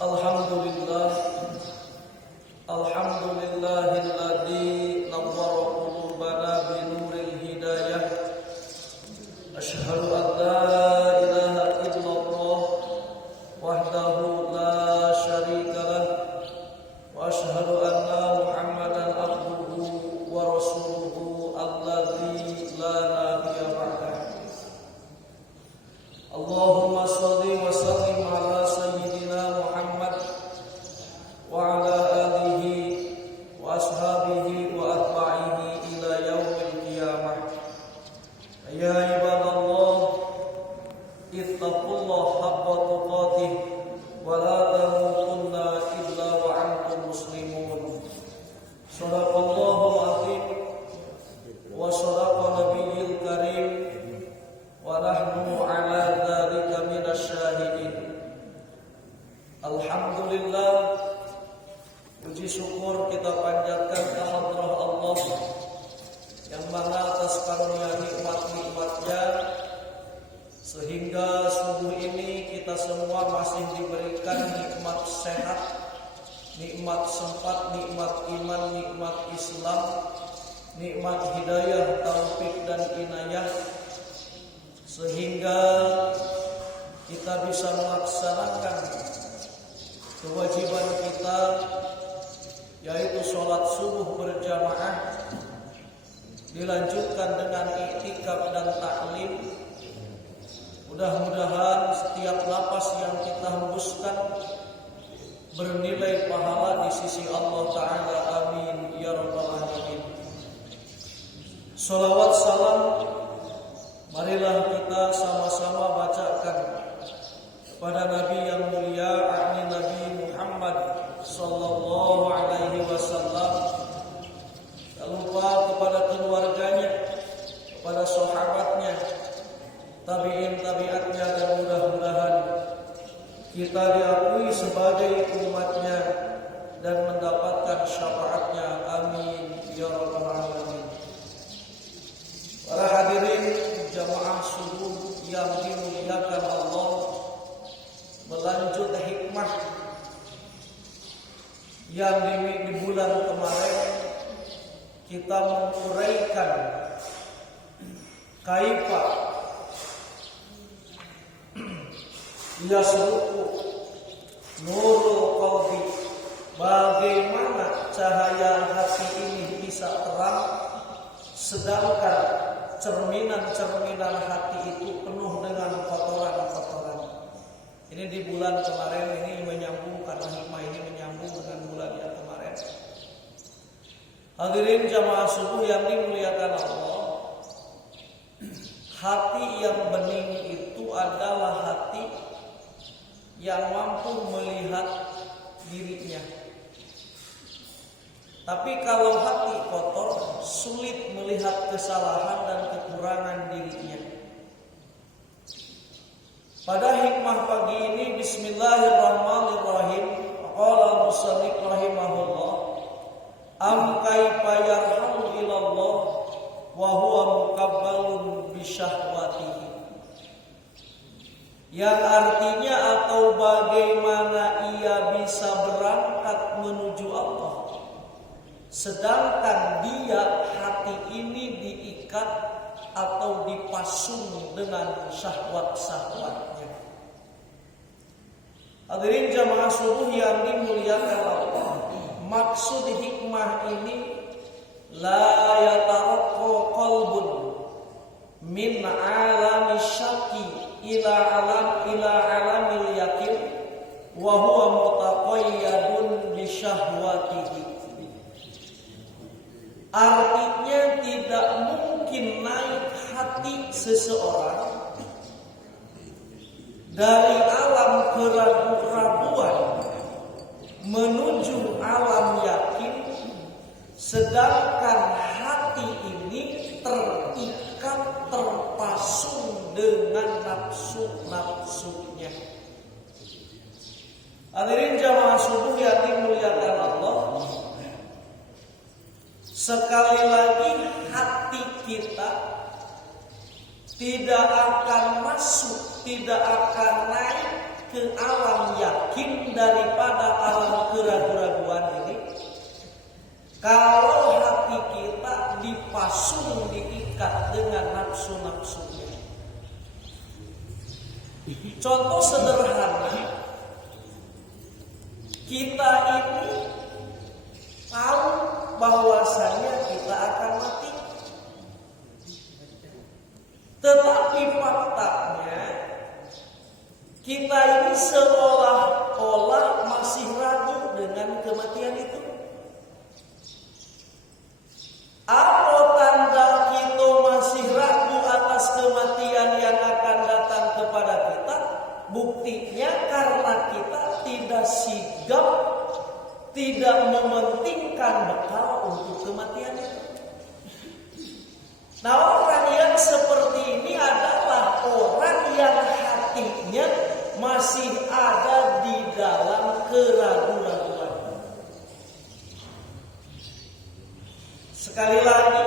Alhamdulillah, alhamdulillahilladzi nawwara qulubana binuril hidayah. Asyhadu an la ilaha illallah wahdahu la syarikalah wa asyhadu anna Muhammadan abduhu wa rasuluhu alladzi la nabiyya ba'dah. Allahumma shalli wa sallim ala sayyidina Muhammad wa ala alihi wa ashabihi wa atba'ihi ila yaumil qiyamah. Ya ibadallah, ittaqullaha haqqa tuqatih wa la tamutunna illa wa antum muslimun. Shadaqallahul azim wa shadaqa nabiyil karim wa nahnu ala dzalika minasyahidin. Alhamdulillah, puji syukur kita panjatkan kehadirat Allah yang mana atas karunia nikmat-nikmatnya sehingga subuh ini kita semua masih diberikan nikmat sehat, nikmat sempat, nikmat iman, nikmat Islam, nikmat hidayah, taufik dan inayah, sehingga kita bisa melaksanakan kewajiban kita, yaitu sholat subuh berjamaah, dilanjutkan dengan i'tikaf dan ta'lim. Mudah-mudahan setiap napas yang kita hembuskan bernilai pahala di sisi Allah Ta'ala. Amin ya rabbal alamin. Sholawat salam marilah kita sama-sama bacakan kepada Nabi yang mulia, yakni Nabi Muhammad sallallahu alaihi wasallam. Tak lupa kepada keluarganya, kepada sahabatnya, tabi'in tabi'atnya, dan mudah-mudahan kita diakui sebagai umatnya dan mendapatkan syafaatnya. Amin ya rabbal alamin. Para hadirin jamaah subuh yang dimuliakan Allah, melanjut hikmah yang di bulan kemarin kita menguraikan kaifa yasruqu nurul qalbi, bagaimana cahaya hati ini bisa terang sedangkan cerminan-cerminan hati itu penuh dengan kotoran-kotoran. Ini di bulan kemarin ini menyambung, karena hikmah ini menyambung dengan bulan yang kemarin. Hadirin jamaah subuh yang dimuliakan Allah, hati yang bening itu adalah hati yang mampu melihat dirinya. Tapi kalau hati kotor, sulit melihat kesalahan dan kekurangan dirinya. Pada hikmah pagi ini, bismillahirrahmanirrahim, qala musannif rahimahullah, am kaifa yarhamu ilallah wa huwa muqabbalun bisyahwatihi. Yang artinya, atau bagaimana ia bisa berangkat menuju Allah sedangkan dia hati ini diikat atau dipasung dengan syahwat-syahwatnya. Hadirin jamaah subuh yang dimuliakan Allah, maksud hikmah ini la yataraqqa qalbun min alami syaqi ila alamil yaqin wa huwa mutaqayyadun bi syahwatihi. Artinya tidak mungkin naik hati seseorang dari alam keraguan menuju alam yakin sedangkan hati ini terikat, terpasung dengan nafsu-nafsunya. Hadirin jamaah subuh yang dimuliakan Allah, sekali lagi hati kita tidak akan masuk, tidak akan naik ke alam yakin daripada alam keraguan-raguan ini, kalau hati kita dipasung, diikat dengan nafsu-nafsunya. Contoh sederhana, kita ini tahu bahwasanya kita akan mati, tetapi faktanya kita ini seolah-olah masih ragu dengan kematian itu. Apa tanda kita masih ragu atas kematian yang akan datang kepada kita? Buktinya karena kita tidak sigap, tidak mementingkan bekal untuk kematian itu. Nah, orang yang seperti ini adalah orang yang hatinya masih ada di dalam keraguan-raguan. Sekali lagi,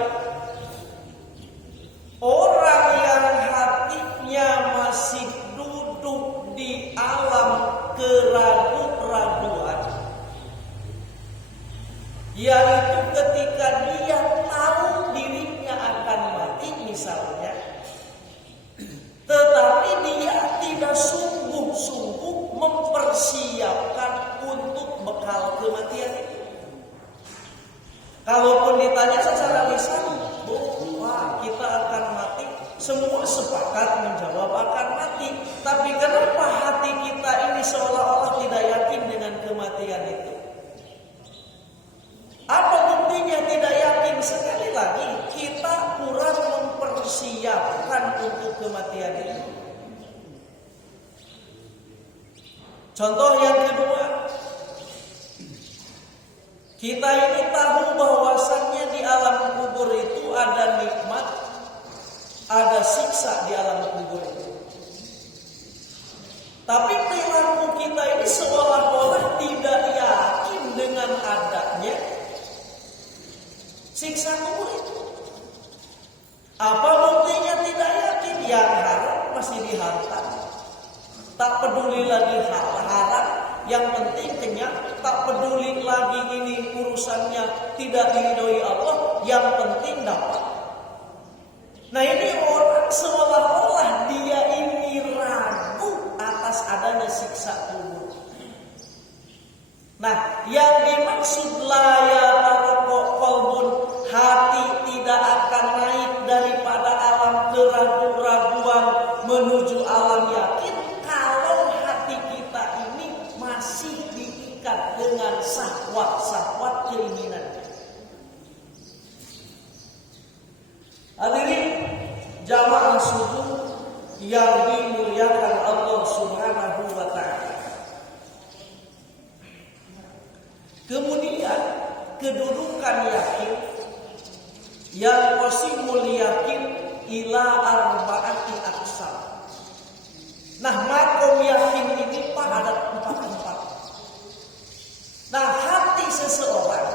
orang yang hatinya masih duduk di alam keraguan-raguan, yaitu ketika dia tahu dirinya akan mati misalnya, tetapi dia tidak sungguh-sungguh mempersiapkan untuk bekal kematian itu. Kalaupun ditanya secara lisan, bahwa kita akan mati, semua sepakat menjawab akan mati. Tapi kenapa hati kita ini seolah-olah tidak yakin dengan kematian itu? Apa buktinya tidak yakin? Sekali lagi, kita kurang mempersiapkan untuk kematian itu. Contoh yang kedua, kita ini tahu bahwasannya di alam kubur itu ada nikmat, ada siksa di alam kubur itu. Tapi perilaku kita ini seolah-olah tidak yakin dengan adanya siksa kubur itu. Apa buktinya tidak yakin? Yang haram masih diharapkan. Tak peduli lagi haram, yang penting kenyang. Tak peduli lagi ini urusannya tidak diridhoi Allah, yang penting dapat. Nah, ini orang seolah-olah dia ini ragu atas adanya siksa kubur. Nah, yang dimaksud la yataraqqa qalbun, hati tidak akan naik daripada alam keraguan-raguan menuju alam yakin kalau hati kita ini masih diikat dengan syahwat-syahwat keinginannya. Hadirin jamaah subuh yang dimuliakan Allah Subhanahu wa taala. Kemudian kedudukan yakin yang qasimul yakin ila arba'ati aqsam. Nah, makom yakin ini ada 4 tempat. Nah, hati seseorang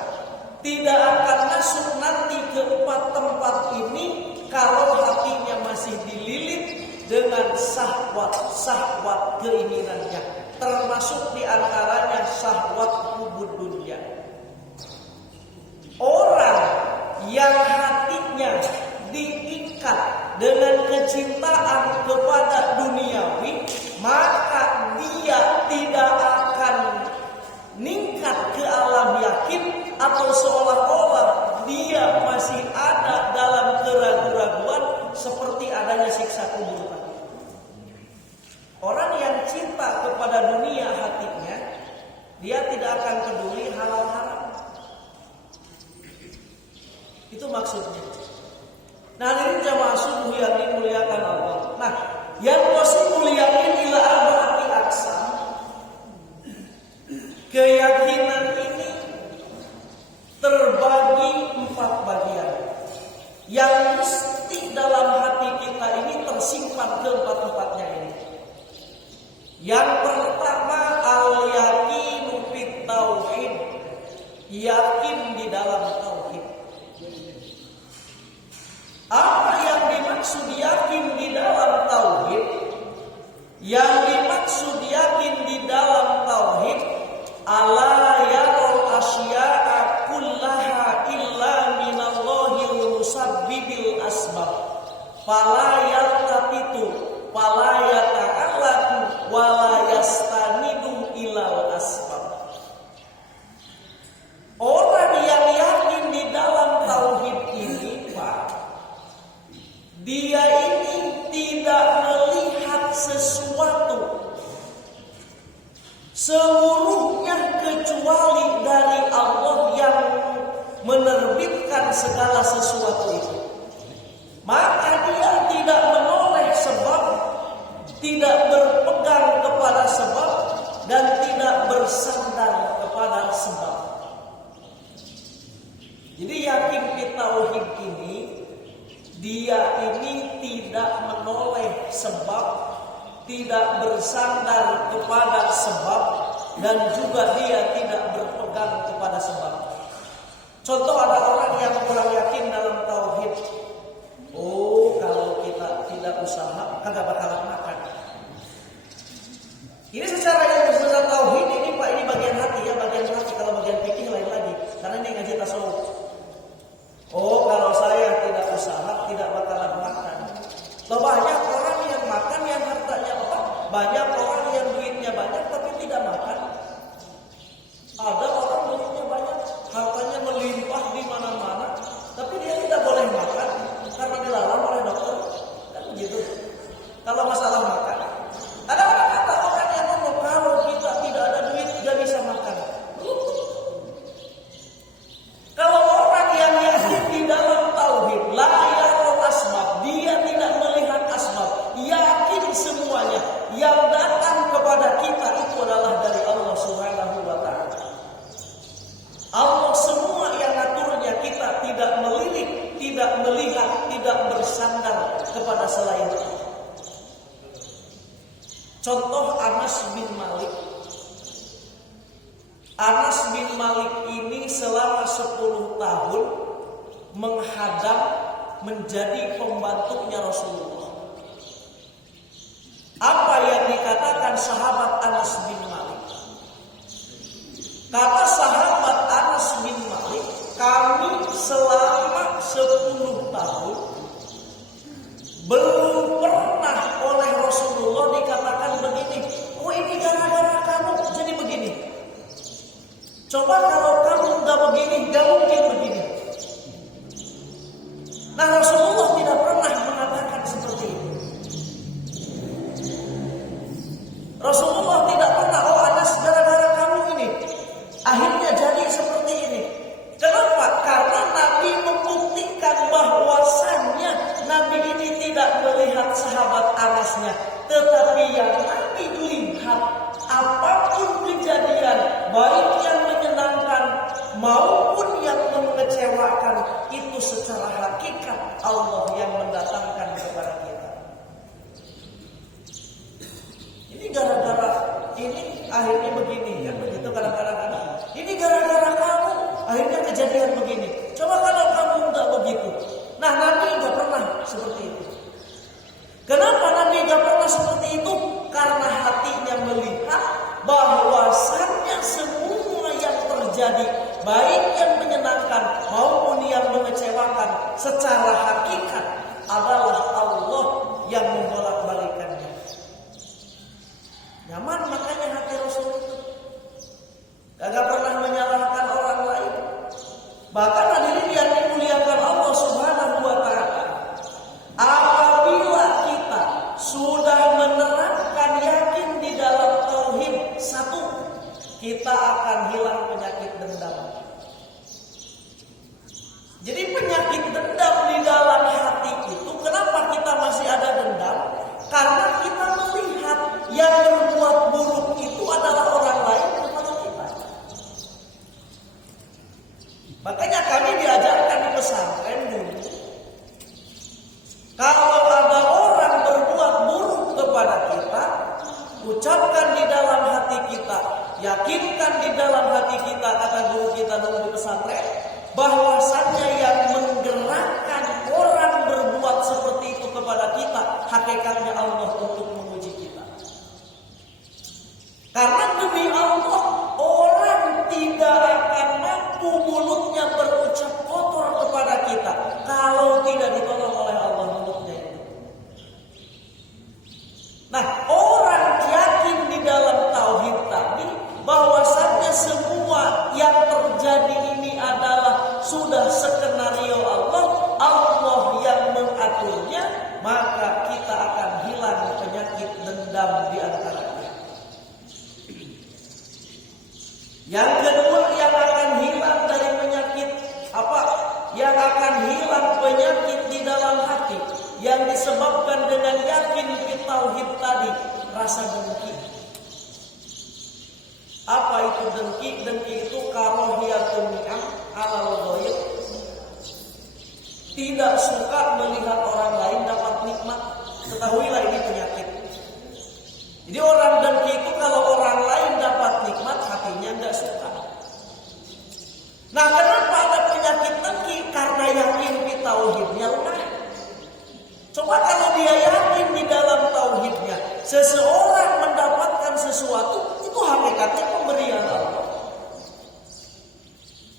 tidak akan masuk nanti ke 4 tempat ini kalau hatinya masih dililit dengan syahwat keinginannya, termasuk diantaranya syahwat hubud dunia. Orang yang hatinya diikat dengan kecintaan kepada duniawi, maka dia tidak akan meningkat ke alam yakin, atau seolah-olah dia masih ada dalam keraguan-raguan seperti adanya siksa kubur tadi. Orang yang cinta kepada dunia hatinya, dia tidak akan peduli halal haram. Itu maksudnya. Nah, ini jamaah subuh yang dimuliakan Allah. Nah, yang qasimul yakin ila arba'ati aqsam, keyakinan ini terbagi 4 bagian yang mesti dalam hati kita ini tersimpan ke-4-4-nya ini. Yang pertama, al-yaqinu fit tauhid, yakin di dalam tauhid. Apa yang dimaksud yakin di dalam tauhid? fala yaltafitu fala yata'allaqu wala yastanidu ilal asbab. Orang yang yakin di dalam tauhid ini, Pak, dia ini tidak melihat sesuatu seluruhnya kecuali dari Allah yang menerbitkan segala sesuatu itu. Maka dia tidak menoleh sebab, tidak berpegang kepada sebab, dan tidak bersandar kepada sebab. Jadi yakin di tauhid ini, dia ini tidak menoleh sebab, tidak bersandar kepada sebab, dan juga dia tidak berpegang kepada sebab. Contoh, ada orang yang kurang yakin dalam tauhid. Oh, kalau kita tidak usaha, kagak bakalan makan. Ini secara yang benar tauhid ini, Pak, ini bagian hati ya, bagian hati. Kalau bagian fikih lain lagi, karena ini ngaji tasawuf. Oh, kalau saya tidak usaha, tidak bakalan makan. Loh, banyak orang yang makan yang hartanya apa? Banyak orang yang duitnya banyak tapi tidak makan. Ada orang duitnya banyak, hartanya melimpah di mana-mana, tapi dia tidak boleh makan karena dilarang oleh dokter. Kan begitu. Kalau masalah makan, ada orang yang ngomong kalau kita tidak ada duit tidak bisa makan. Kalau orang yang yakin di dalam tauhid, la yarul asbab, dia tidak melihat asbab, yakin semuanya yang datang kepada kita itu adalah dari Allah Subhanahu wa taala. Allah semua yang ngaturnya, kita tidak melirik, tidak melihat, tidak bersandar kepada selain Allah. Contoh Anas bin Malik. Anas bin Malik ini selama 10 tahun menghadap menjadi pembantunya Rasulullah. Apa yang dikatakan sahabat Anas bin Malik? Kata sahabat Anas bin Malik, kami selama 10 tahun belum pernah oleh Rasulullah dikatakan begini, oh ini gara-gara kamu jadi begini. Coba kalau kamu nggak begini, nggak mungkin begini. Nah, Rasulullah tidak pernah mengatakan seperti itu. Rasulullah tidak pernah, oh Anas gara-gara kamu ini akhirnya jadi seperti ini. Kenapa? Karena Nabi membuktikan bahwasannya Nabi ini tidak melihat sahabat Anasnya, tetapi yang Nabi lihat apapun kejadian, baik yang menyenangkan maupun yang mengecewakan, itu secara hakikat Allah yang mendatangkan kepada kita. Ini gara-gara ini akhirnya begini, kan begitu kadang-kadang. Ini gara-gara kamu akhirnya kejadian begini. Coba kalau kamu enggak begitu. Nah, Nabi enggak pernah seperti itu. Kenapa Nabi enggak pernah seperti itu? Karena hatinya melihat bahwasannya semua yang terjadi, baik yang menyenangkan maupun yang mengecewakan, secara hakikat adalah Allah yang membolak-balikannya. Nyaman makanya hati Rasul itu. Gak pernah menyalahkan orang lain. Bahkan hadirin yang dimuliakan Allah Subhanahu wa taala, apabila kita sudah menerapkan yakin di dalam tauhid satu, kita akan hilang penyakit dendam. Jadi penyakit dendam di dalam hati itu, kenapa kita masih ada dendam? Karena kita melihat yang berbuat buruk itu adalah orang lain kepada kita. Makanya kami diajarkan di pesantren dulu, kalau ada orang berbuat buruk kepada kita, ucapkan di dalam hati kita, yakinkan di dalam hati kita, kata guru kita dulu di pesantren, bahwasannya yang menggerakkan orang berbuat seperti itu kepada kita, hakikatnya Allah untuk menguji kita. Karena demi Allah, orang tidak akan mampu mulutnya berucap kotor kepada kita kalau tidak ditolong oleh Allah mulutnya itu. Yang kedua, yang akan hilang dari penyakit apa? Yang akan hilang penyakit di dalam hati yang disebabkan dengan yakin fi tauhid tadi, rasa dengki. Apa itu dengki? Dengki itu karahiyatun ni'am 'alal ghair. Tidak suka melihat orang lain dapat nikmat. Ketahuilah ini penyakit. Jadi orang dengki itu kalau orang lain dapat nikmat, hatinya enggak suka. Nah, kenapa ada penyakit dengki? Karena yakin di tauhidnya lemah. Coba kalau dia yakin di dalam tauhidnya, seseorang mendapatkan sesuatu, itu hakikatnya pemberian Allah.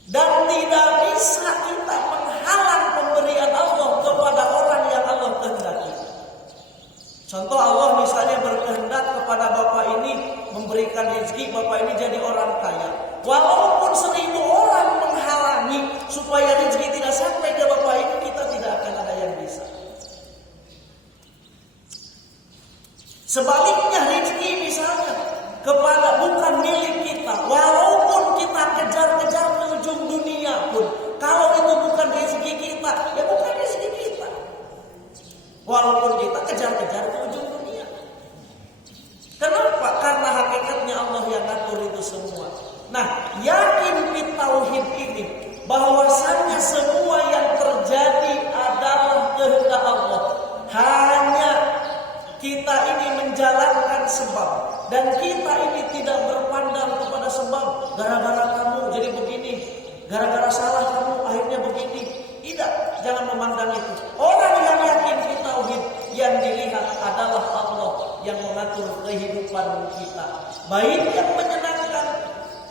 Dan tidak bisa kita menghalang pemberian Allah kepada orang yang Allah kehendaki. Contoh, Allah misalnya berkehendak kepada bapak ini memberikan rezeki, bapak ini jadi orang kaya. Walaupun 1000 orang menghalangi supaya rezeki tidak sampai ke bapak ini, kita tidak akan ada yang bisa. Sebaliknya, rezeki misalnya kepada bukan milik kita, walaupun kita kejar-kejar ke ujung dunia pun, kalau itu bukan rezeki kita, ya bukan rezeki kita. Walaupun kita kejar-kejar ke ujung dunia. Kenapa? Karena hakikatnya Allah yang ngatur itu semua. Nah, yakin di tauhid ini bahwasannya semua yang terjadi adalah kehendak Allah. Hanya kita ini menjalankan sebab, dan kita ini tidak berpandang kepada sebab. Gara-gara kamu jadi begini, gara-gara salah kamu akhirnya begini. Tidak, jangan memandang itu. Orang yang yakin di tauhid, yang dilihat adalah Allah yang mengatur kehidupan kita, baik yang menyenangkan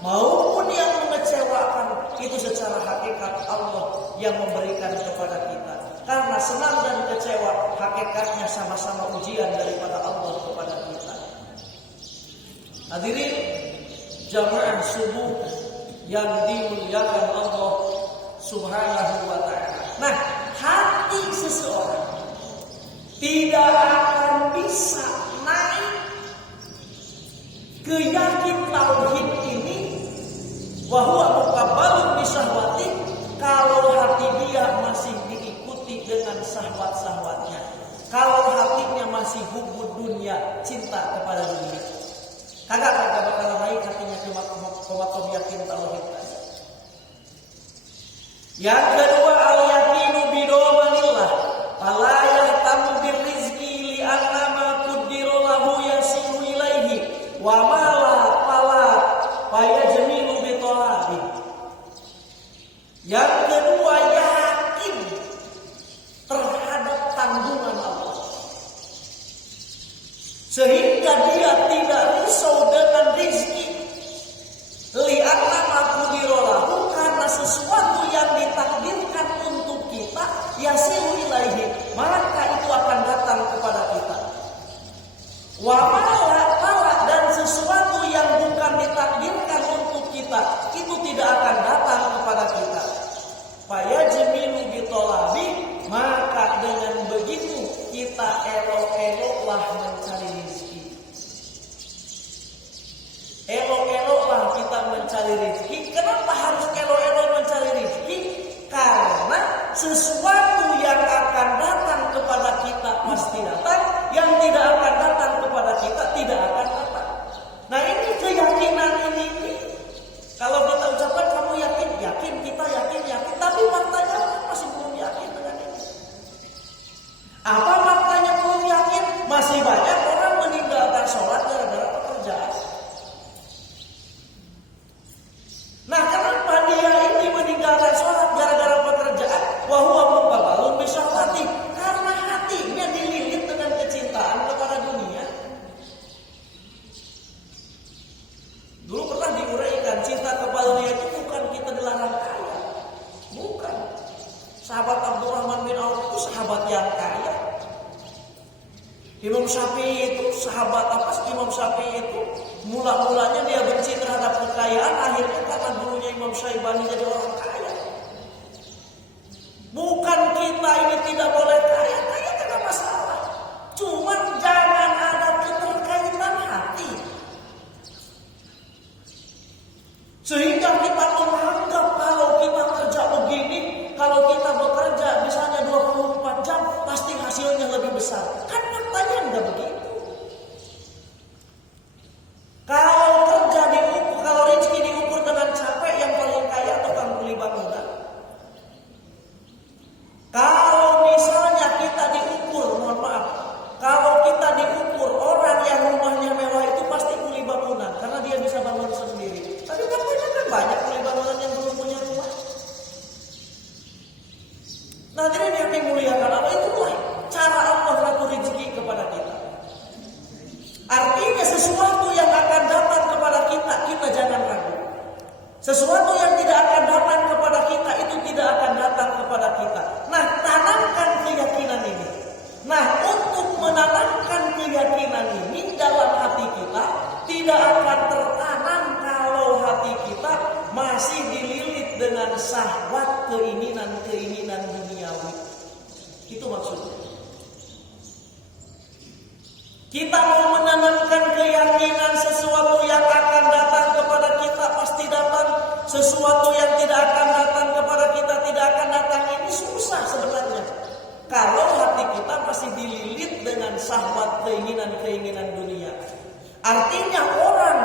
maupun yang mengecewakan. Itu secara hakikat Allah yang memberikan kepada kita. Karena senang dan kecewa hakikatnya sama-sama ujian daripada Allah kepada kita. Hadirin jamaah subuh yang dimuliakan Allah Subhanahu wa ta'ala. Nah, hati seseorang tidak akan bisa naik ke yakin tauhid ini wa huwa muqabbalun bi syahwati, kalau hati dia masih diikuti dengan syahwat-syahwatnya. Kalau hatinya masih hubud dunia, cinta kepada dunia. Kagak bakal naik hatinya ke makom yakin tauhid. Yang kedua, al-yaqinu bidomanillah, fala yahtamu birrizqi li annama qaddara lahu yasiru ilaihi wa ma la fala fayajmilu bi talabi. Yang kedua, yakin terhadap tanggungan Allah, sehingga dia tidak risau dengan rezeki. Li'anna ma qudira lahu, karena sesuatu yang ditakdirkan untuk kita yasiru ilaihi, maka itu akan datang kepada kita. Wa ma dan sesuatu yang bukan ditakdirkan untuk kita, itu tidak akan datang kepada kita. Fayajmilu bi talabi, maka dengan begitu kita elok-eloklah mencari rezeki. Elok-eloklah kita mencari rezeki. Kenapa harus elok-elok mencari rezeki? Karena sesuatu yang akan datang kepada kita pasti datang, yang tidak akan datang kepada kita tidak akan datang. Nah, ini keyakinan ini. Kalau kita ucapkan kamu yakin, kita yakin, tapi faktanya orang masih belum yakin dengan ini. Apa faktanya belum yakin? Masih banyak orang meninggalkan sholat gara-gara pekerjaan. Nah, kenapa dia ini meninggalkan sholat gara-gara pekerjaan? Wa huwa muqabbalun bi syahwati, karena hatinya dililit dengan kecintaan kepada dunia. Dulu pernah diuraikan, cinta kepada dunia itu bukan kita dilarang kaya. Bukan. Sahabat Abdurrahman bin Auf itu sahabat yang kaya. Imam Syafi'i itu sahabat apa? Imam Syafi'i itu mula-mulanya dia benci terhadap kekayaan, akhirnya karena dulunya Imam Syaibani jadi orang kaya. Bukan kita ini tidak boleh kaya tidak masalah. Cuman jangan ada keterkaitan hati. Sehingga kita menganggap kalau kita kerja begini, kalau kita bekerja misalnya 24 jam, pasti hasilnya lebih besar. Kan faktanya enggak begitu. Kalau kerja diukur, kalau rezeki diukur dengan capek, yang paling kaya tukang kuli bangunan. Kalau misalnya kita diukur, mohon maaf, kalau kita diukur orang yang rumahnya mewah itu pasti kuli bangunan, karena dia bisa bangun sendiri. Tapi faktanya kan banyak kuli bangunan yang belum punya rumah. Nah, ini yang dimuliakan Allah, itulah cara Allah ngatur rezeki kepada kita. Artinya sesuatu yang akan datang kepada kita, kita jangan ragu. Sesuatu yang tidak akan datang kepada kita, itu tidak akan datang kepada kita. Nah, tanamkan keyakinan ini. Nah, untuk menanamkan keyakinan ini dalam hati kita, tidak akan tertanam kalau hati kita masih dililit dengan syahwat, keinginan-keinginan duniawi. Itu maksudnya. Kita mau menanamkan keyakinan sesuatu yang akan datang kepada kita pasti datang, sesuatu yang tidak akan datang kepada kita tidak akan datang. Ini susah sebenarnya. Kalau hati kita masih dililit dengan syahwat, keinginan-keinginan dunia. Artinya orang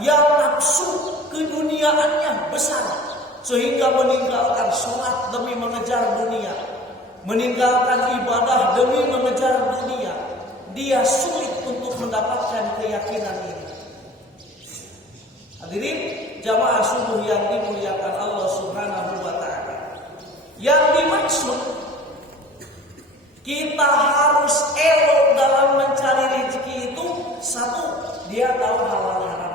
yang nafsu keduniaannya besar, sehingga meninggalkan sholat demi mengejar dunia, meninggalkan ibadah demi mengejar dunia, dia sulit untuk mendapatkan keyakinan ini. Hadirin jamaah subuh yang dimuliakan Allah Subhanahu wa taala. Yang dimaksud kita harus elok dalam mencari rezeki itu, satu, dia tahu halal haram.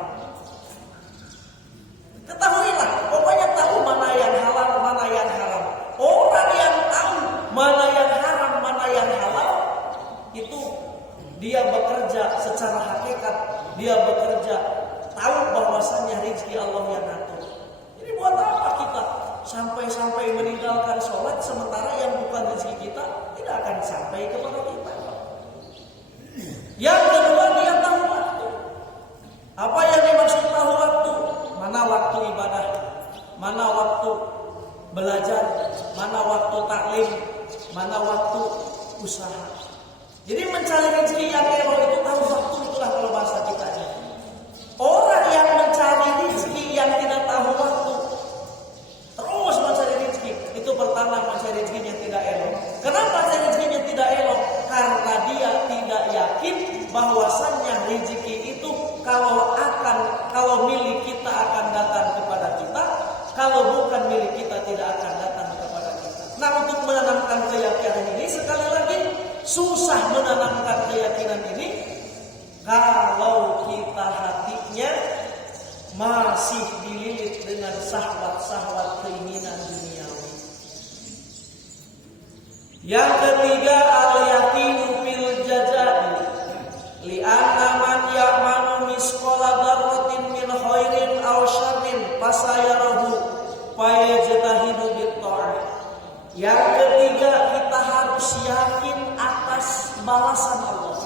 Ketahuilah, pokoknya tahu mana yang halal, mana yang haram. Orang yang tahu mana yang haram, mana yang halal, itu dia bekerja secara hakikat, dia bekerja tahu bahwasannya rezeki Allah yang ngatur. Jadi buat apa kita sampai meninggalkan sholat sementara yang bukan rezeki kita tidak akan sampai kepada kita. Yang kedua, dia tahu waktu. Apa yang dimaksud tahu waktu? Mana waktu ibadah, mana waktu belajar, mana waktu taklim, mana waktu usaha. Jadi mencari rezeki yang elok itu tahu waktu, itulah kalau bahasa kita. Orang yang mencari rezeki yang tidak tahu waktu, terus mencari rezeki, itu pertama mencari rezekinya tidak elok. Kenapa mencari rezekinya tidak elok? Karena dia tidak yakin bahwasannya rezeki itu kalau milik kita akan datang kepada kita, kalau bukan milik kita tidak akan datang kepada kita. Nah, untuk menanamkan keyakinan ini, sekali lagi susah menanamkan keyakinan ini kalau kita hatinya masih dililit dengan syahwat-syahwat keinginan duniawi. Yang ketiga, al-yaqinu fil jazaa'i li'anna man ya'malu misqala dzarratin min khairin aw syarrin fasayarahu fayajtahidu bit-tha'ah. Yang ketiga, kita harus yakin atas balasan Allah.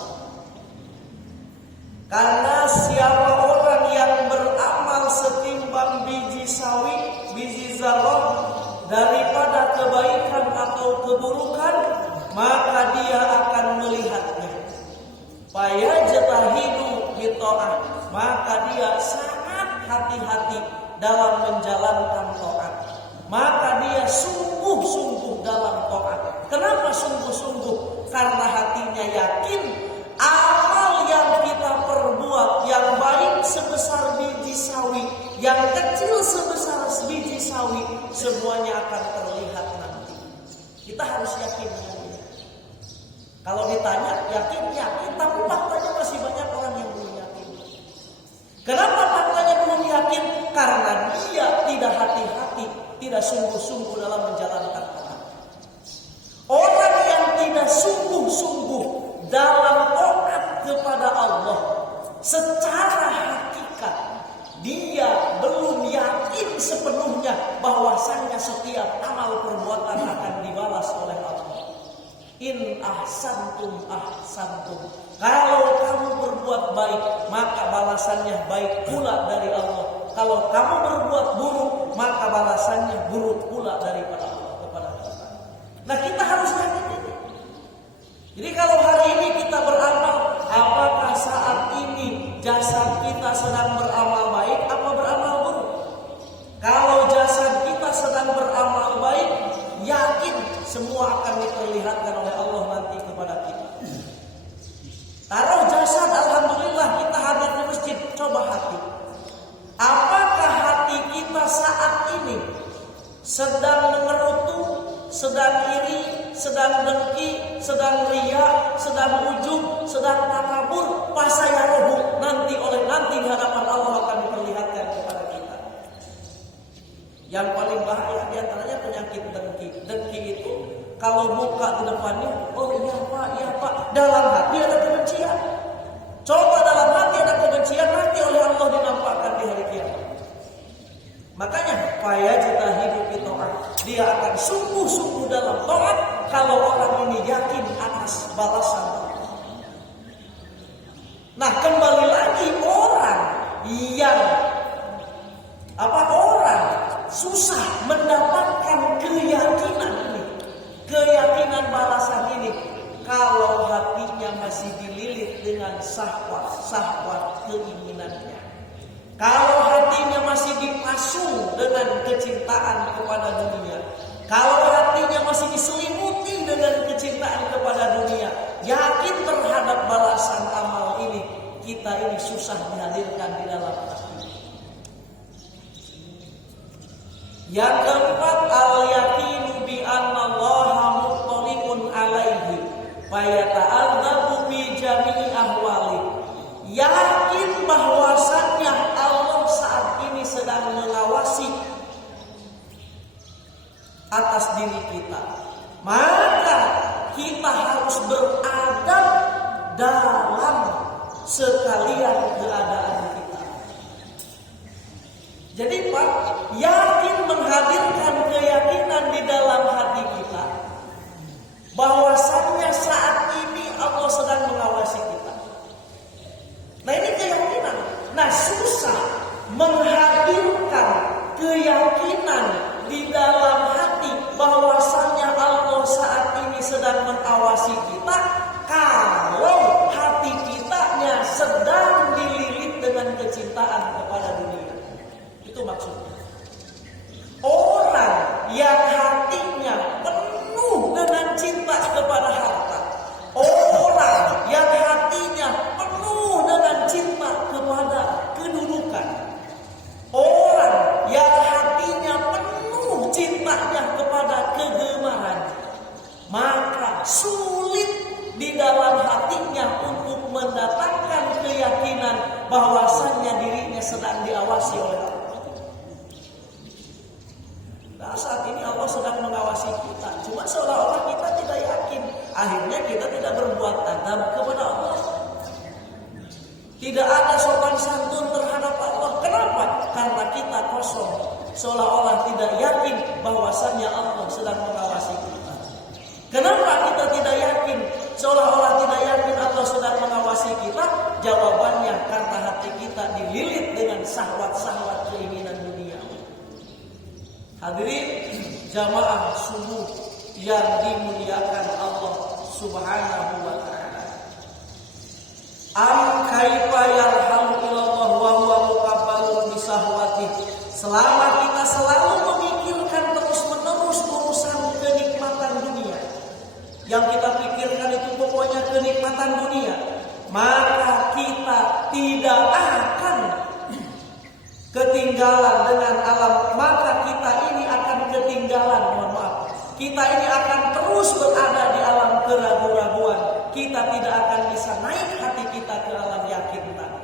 Karena siapa orang yang beramal setimbang biji sawi, biji zarrah daripada kebaikan atau keburukan, maka dia akan melihatnya. Fayajtahidu bit-tha'ah, maka dia sangat hati-hati dalam menjalankan taat. Maka dia sungguh-sungguh dalam taat. Kenapa sungguh-sungguh? Karena hatinya yakin amal yang kita perbuat, yang baik sebesar biji sawi, yang kecil sebesar biji sawi, semuanya akan terlihat nanti. Kita harus yakin dengan ini. Kalau ditanya yakin, tapi faktanya masih banyak orang yang belum yakin. Kenapa faktanya belum yakin? Karena dia tidak hati-hati, tidak sungguh-sungguh dalam menjalankan taat. Orang yang tidak sungguh-sungguh dalam taat kepada Allah secara hakikat, dia belum yakin sepenuhnya bahwasannya setiap amal perbuatan akan dibalas oleh Allah. In ahsantum ahsantum. Kalau kamu berbuat baik, maka balasannya baik pula dari Allah. Kalau kamu berbuat buruk, maka balasannya buruk pula daripada Allah kepada kita. Nah, kita harus yakin ini. Jadi kalau hari ini kita beramal, apakah saat ini jasad kita sedang beramal baik apa beramal buruk? Kalau jasad kita sedang beramal baik, yakin semua akan diperlihatkan oleh Allah nanti kepada kita. Taruh jasad, alhamdulillah kita hadir di masjid. Coba hati. Apakah hati kita saat ini sedang mengerutu, sedang iri, sedang dengki, sedang riya, sedang ujub, sedang takabur, fasayaruhu, nanti di hadapan Allah akan diperlihatkan kepada kita. Yang paling bahaya di antaranya penyakit dengki. Dengki itu kalau muka di depannya, oh iya pak, dalam hati ada kebencian. Coba dalam hati ada kebencian, nanti oleh Allah dinampakkan di hari kiamat. Makanya hidup di taat. Dia akan sungguh-sungguh dalam taat kalau orang ini yakin atas balasan Allah. Nah, kembali lagi orang yang orang susah mendapatkan keyakinan ini, keyakinan balasan ini, kalau hatinya masih dililit dengan syahwat keinginannya. Kalau hatinya masih dipasung dengan kecintaan kepada dunia, kalau hatinya masih diselimuti dengan kecintaan kepada dunia, yakin terhadap balasan amal ini, kita ini susah dihadirkan di dalam hati. Yang keempat, al-yaqinu bi anna Allaha muttali'un alaihi fa yata'adzabu bi jami'i ahwali. Yakin bahwasannya Allah saat ini sedang mengawasi atas diri kita, maka kita harus beradab dalam sekalian keadaan kita. Jadi Pak, yakin menghadirkan keyakinan di dalam hati kita bahwasannya saat ini Allah sedang mengawasi kita. Nah, ini keyakinan. Nah, susah menghadirkan keyakinan di dalam hati bahwasannya Allah saat ini sedang mengawasi kita kalau hati kitanya sedang dililit dengan kecintaan kepada dunia. Itu maksudnya. Orang yang hatinya penuh dengan cinta kepada harta, orang yang hatinya penuh dengan cinta kepada kedudukan, orang yang hatinya penuh cintanya kepada kegemaran, maka sulit di dalam hatinya untuk mendatangkan keyakinan bahwasannya dirinya sedang diawasi oleh Allah. Nah, saat ini Allah sedang mengawasi kita, cuma seolah-olah kita tidak yakin. Akhirnya kita tidak berbuat adab kepada Allah. Tidak ada sopan santun terhadap Allah. Kenapa? Karena kita kosong, seolah-olah tidak yakin bahwasannya Allah sedang mengawasi kita. Kenapa kita tidak yakin? Seolah-olah tidak yakin Allah sedang mengawasi kita. Jawabannya karena hati kita dililit dengan syahwat-syahwat keinginan dunia. Hadirin jamaah subuh yang dimuliakan Allah Subhanahu wa ta'ala. Am kaifa yarhamu ilallah wa huwa muqabbalun bi sahwatihi. Selama kita selalu memikirkan terus-menerus urusan kenikmatan dunia, yang kita pikirkan itu pokoknya kenikmatan dunia, maka kita tidak akan ketinggalan dengan alam, maka kita ini akan ketinggalan, kita ini akan terus berada di alam keraguan-raguan. Kita tidak akan bisa naik hati kita ke alam yakin tadi.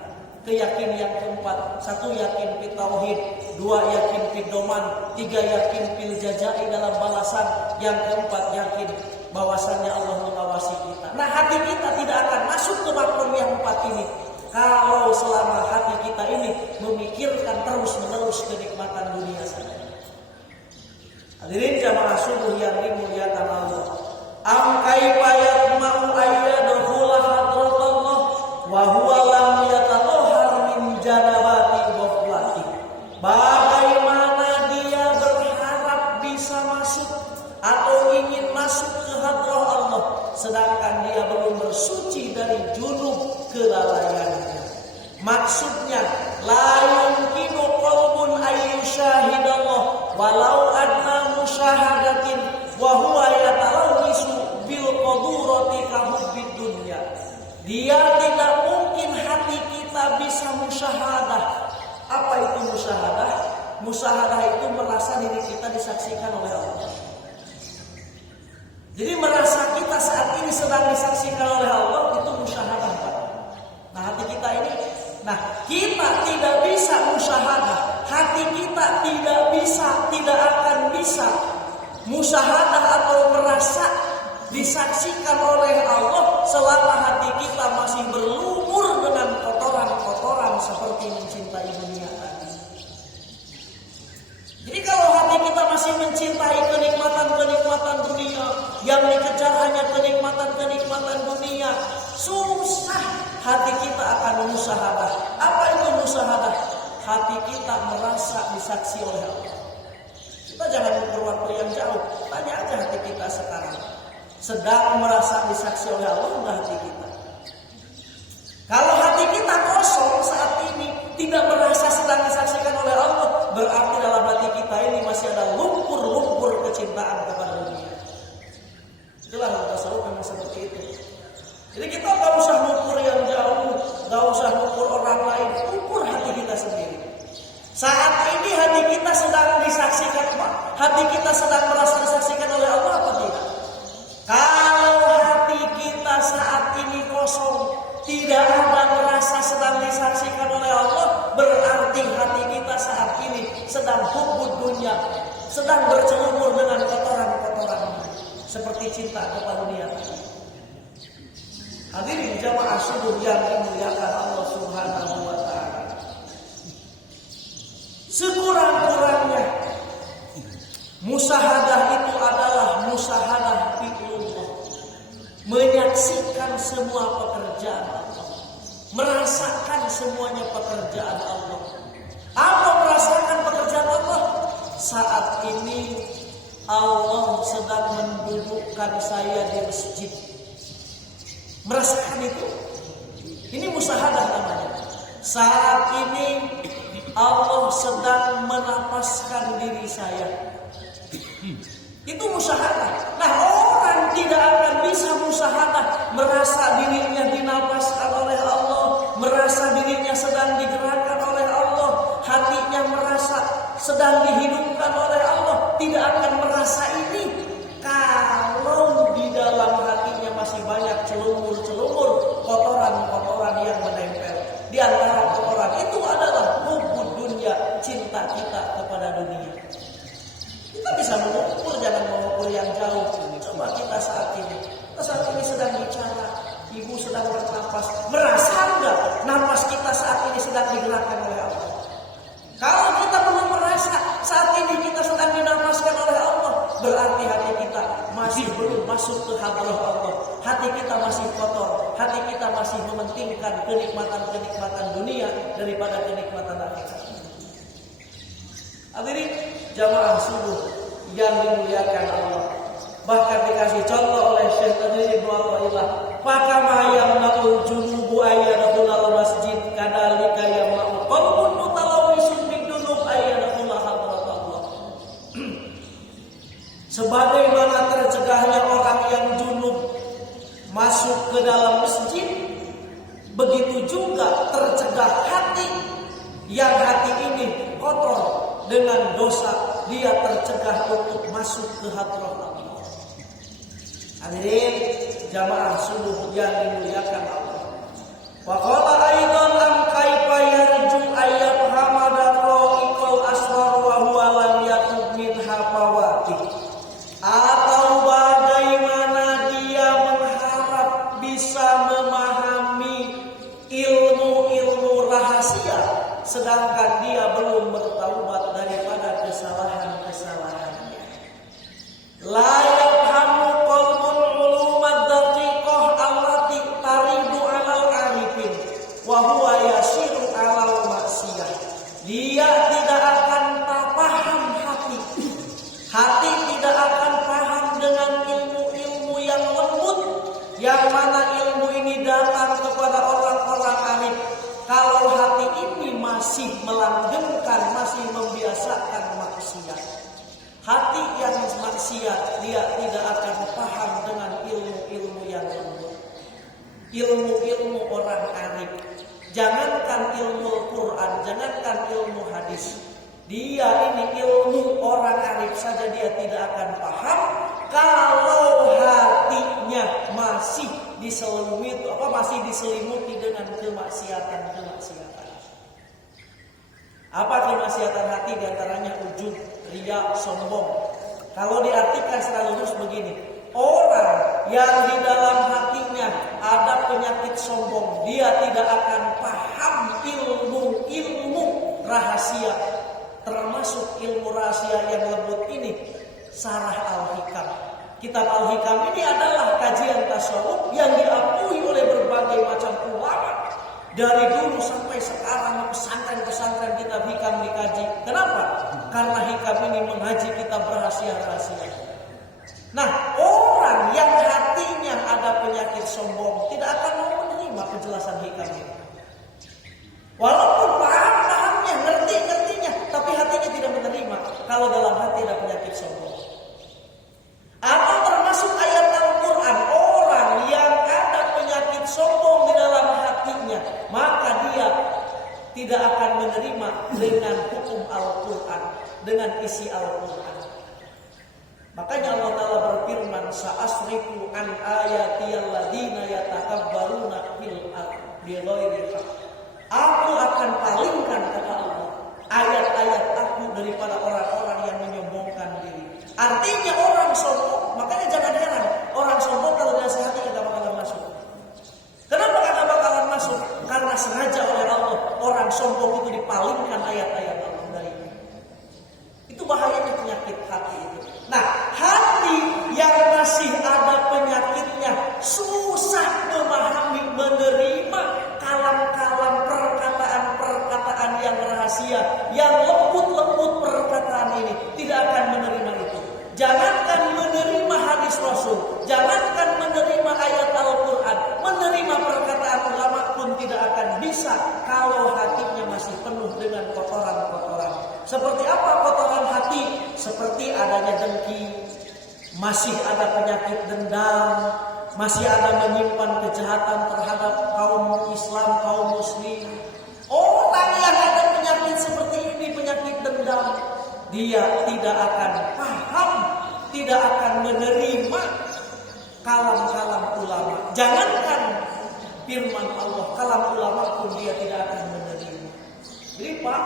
Keyakinan yang keempat, 1 yakin fil tauhid, 2 yakin fil doman, 3 yakin fil jazai dalam balasan, yang keempat yakin bahwasannya Allah mengawasi kita. Nah, hati kita tidak akan masuk ke makom yang 4 ini kalau selama hati kita ini memikirkan terus-menerus kenikmatan dunia saja. Hadirin jamaah subuh yang dimuliakan Allah. Am kaifa yatma'u ayyadkhula hadratullah wa huwa lam yatahhar min janabati ghaflati. sedangkan dia belum bersuci dari junub kelalaiannya. Maksudnya la yumkinu qalbun ayyushahidallah walau adna musyahadatin wa huwa yatalawwisu bil qadurati kahubbid dunya. Dia tidak mungkin hati kita bisa musyahadah. Apa itu musyahadah? Musyahadah itu merasa diri kita disaksikan oleh Allah. Jadi merasa kita saat ini sedang disaksikan oleh Allah, itu musyahadah, Pak. Nah, hati kita ini, kita tidak bisa musyahadah. Hati kita tidak akan bisa musyahadah atau merasa disaksikan oleh Allah selama hati kita masih berlumur dengan kotoran-kotoran seperti mencintai dunia tadi. Jadi kalau hati kita masih mencintai kenikmatan-kenikmatan dunia, yang dikejar hanya kenikmatan-kenikmatan dunia, susah hati kita akan musyahadah. Apa itu musyahadah? Hati kita merasa disaksi oleh Allah. Kita jangan mengukur waktu yang jauh, tanya aja hati kita sekarang. Sedang merasa disaksi oleh Allah enggak hati kita? Kalau hati kita kosong saat ini, tidak merasa sedang disaksikan oleh Allah, berarti dalam hati kita ini masih ada lumpur-lumpur kecintaan kepada dunia. Itulah tasawuf memang seperti itu. Jadi kita enggak usah mengukur yang jauh, enggak usah mengukur orang lain, ukur hati kita sendiri. Saat ini hati kita sedang disaksikan, hati kita sedang merasa disaksikan oleh Allah apa tidak? Kalau hati kita saat ini kosong, tidak ada merasa sedang disaksikan oleh Allah, berarti hati kita saat ini sedang hubbud dunya, sedang bercelumur dengan kotoran-kotoran seperti cinta kepada dunia. Hadirin jamaah subuh yang dimuliakan Allah Subhanahu wa taala. Sekurang-kurangnya musyahadah itu adalah musyahadah fi'lullah, menyaksikan semua pekerjaan Allah, merasakan semuanya pekerjaan Allah. Apa merasakan pekerjaan Allah? Saat ini Allah sedang mendudukkan saya di masjid. Merasakan itu? Ini musyahadah namanya. Saat ini Allah sedang menapaskan diri saya. Itu musyahadah. Nah, orang tidak akan bisa musyahadah merasa dirinya dinapaskan oleh Allah, merasa dirinya sedang digerakkan oleh Allah, hatinya merasa sedang dihidupkan oleh Allah. Tidak akan merasa ini kalau di dalam hatinya masih banyak celumur-celumur kotoran-kotoran yang menempel. Di antara kotoran itu adalah hubbud dunya, cinta kita kepada dunia. Kita bisa mengukur, jangan mengukur yang jauh. Coba kita saat ini sedang bicara, ibu sedang bernapas, merasa enggak napas kita saat ini sedang digerakkan oleh Allah? Kalau kita belum merasa saat ini kita sedang dinapaskan oleh Allah, berarti hati kita masih belum masuk ke hadrah Allah. Hati kita masih kotor, hati kita masih mementingkan kenikmatan-kenikmatan dunia daripada kenikmatan akhirat. Hadirin jamaah subuh yang dimuliakan Allah. Bahkan dikasih contoh oleh Syekh Tadri Ibnu Athaillah, "Fakama yamna'ul junubu ayyadkhulal masjid kadzalika yamna'u qalbun mutalawwisun bidunub ayyadkhul hadratullah." Sebagaimana tercegahnya orang yang junub masuk ke dalam masjid, begitu juga tercegah hati yang hati ini kotor dengan dosa, dia tercegah untuk masuk ke hadrah Allah. Hadirin jamaah subuh yang dimuliakan Allah. Wa qala aidan am kaifa yarju ayat hamada qa'iqal asrar wa huwa lam yatub min hafawati. Atau bagaimana dia mengharap bisa memahami ilmu-ilmu rahasia sedangkan dia belum bertaubat daripada kesalahan-kesalahannya. La yafhamu qalbun ulumad daqiqah allati taridu 'alal arifin wa huwa yasiru 'alal maksiyah. Dia membiasakan maksiat. Hati yang maksiat dia tidak akan paham dengan ilmu-ilmu yang lembut, ilmu-ilmu orang arif. Jangankan ilmu Quran, jangankan ilmu hadis, dia ini ilmu orang arif saja dia tidak akan paham kalau hatinya masih diselimuti dengan kemaksiatan. Apa kemaksiatan hati? Di antaranya ujub, riya, sombong. Kalau diartikan secara lurus begini, orang yang di dalam hatinya ada penyakit sombong, dia tidak akan paham ilmu rahasia, termasuk ilmu rahasia yang lembut ini. Sarah Al-Hikam, kitab Al-Hikam ini adalah kajian tasawuf yang diakui oleh berbagai macam ulama. Dari dulu sampai sekarang pesantren-pesantren kitab hikam dikaji. Kenapa? Karena hikam ini menghaji kitab rahasia-rahasia. Nah, orang yang hatinya ada penyakit sombong tidak akan mau menerima penjelasan hikam ini. Walaupun pahamnya, ngertinya, tapi hatinya tidak menerima kalau dalam hati ada penyakit sombong. Atau termasuk ayat Al-Quran, orang yang ada penyakit sombong di dalam hatinya, maka dia tidak akan menerima dengan hukum Al-Quran, dengan isi Al-Quran. Makanya Allah Ta'ala berfirman, sa'asrifu an ayatiyal ladina yatakabbaruna fil ardi bighairi haqq. Aku akan palingkan, kata Allah, ayat-ayat aku daripada orang-orang yang menyombongkan diri. Artinya orang sombong, makanya jangan heran orang sombong kalau dinasihati tidak bakalan masuk. Kenapa kagak bakalan masuk? Karena sengaja oleh Allah orang sombong itu dipalingkan ayat-ayat Allah darinya. Itu bahayanya penyakit hati itu. Nah, hati yang masih ada penyakitnya susah memahami, menerima kalam-kalam perkataan yang rahasia, yang lembut-lembut perkataan ini, tidak akan menerima itu. Jangankan menerima hadis Rasul, jangankan menerima ayat Al-Quran, menerima perkataan ulama pun tidak akan bisa kalau hatinya masih penuh dengan kotoran-kotoran. Seperti apa kotoran hati? Seperti adanya dengki, masih ada penyakit dendam, masih ada menyimpan kejahatan terhadap kaum Islam, kaum Muslim. Orang yang ada penyakit seperti ini, penyakit dendam, dia tidak akan paham, tidak akan menerima kalam-kalam ulama. Jangankan firman Allah, kalam ulama pun dia tidak akan menerima. Jadi Pak,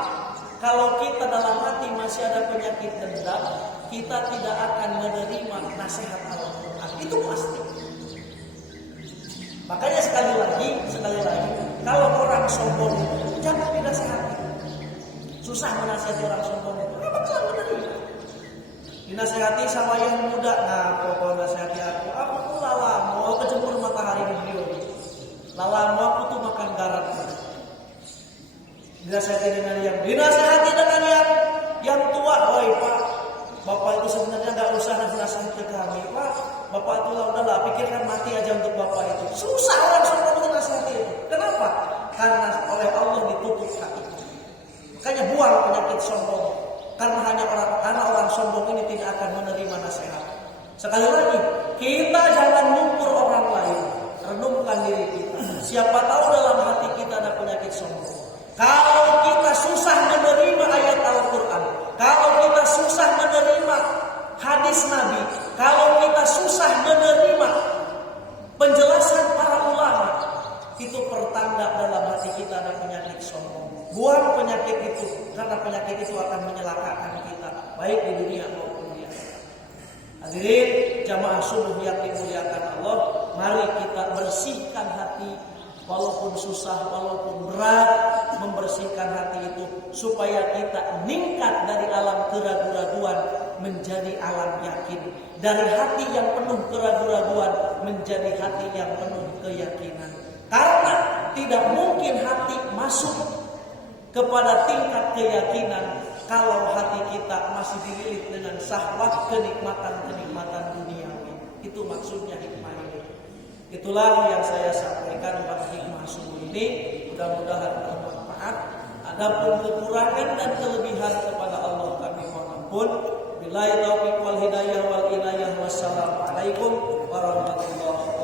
kalau kita dalam hati masih ada penyakit dendam, kita tidak akan menerima nasihat Al-Quran. Itu pasti. Makanya sekali lagi, kalau orang sombong itu jangan dinasihati. Susah menasihati orang sombong itu. Kenapa kalian menerima? Dinasihati sama yang muda. Nah, pokok nasihati aku tuh lala mau kejemur matahari di beliau. Lala mau aku tuh makan garam. Dinasihati dengan yang tua. Woi Pak, Bapak itu sebenarnya nggak usah nasihat ke kami, Pak. Bapak itu udahlah pikirkan mati aja untuk Bapak itu. Susah orang sombong itu nasihati itu. Kenapa? Karena oleh Allah ditutup hati. Makanya buang penyakit sombong. Karena orang sombong ini tidak akan menerima nasihat. Sekali lagi, kita jangan mengukur orang lain. Renungkan diri kita. Siapa tahu dalam hati kita ada penyakit sombong. Kalau kita susah menerima ayat Al-Quran, kalau kita susah menerima hadis Nabi, kalau kita susah menerima penjelasan para ulama, itu pertanda dalam hati kita ada penyakit sombong. Buang penyakit itu, karena penyakit itu akan menyelakakan kita, baik di dunia maupun di akhirat. Hadirin jamaah subuh yang dimuliakan Allah, mari kita bersihkan hati. Walaupun susah, walaupun berat, membersihkan hati itu supaya kita meningkat dari alam keraguan-raguan menjadi alam yakin. Dari hati yang penuh keraguan-raguan menjadi hati yang penuh keyakinan. Karena tidak mungkin hati masuk kepada tingkat keyakinan kalau hati kita masih dililit dengan syahwat kenikmatan-kenikmatan duniawi. Itu maksudnya hikmah ini. Itulah yang saya sampaikan pada hikmah subuh ini. Mudah-mudahan bermanfaat. Adapun kekurangan dan kelebihan kepada Allah pun. Billahi taufiq wal hidayah wal inayah. Wassalamualaikum warahmatullahi wabarakatuh.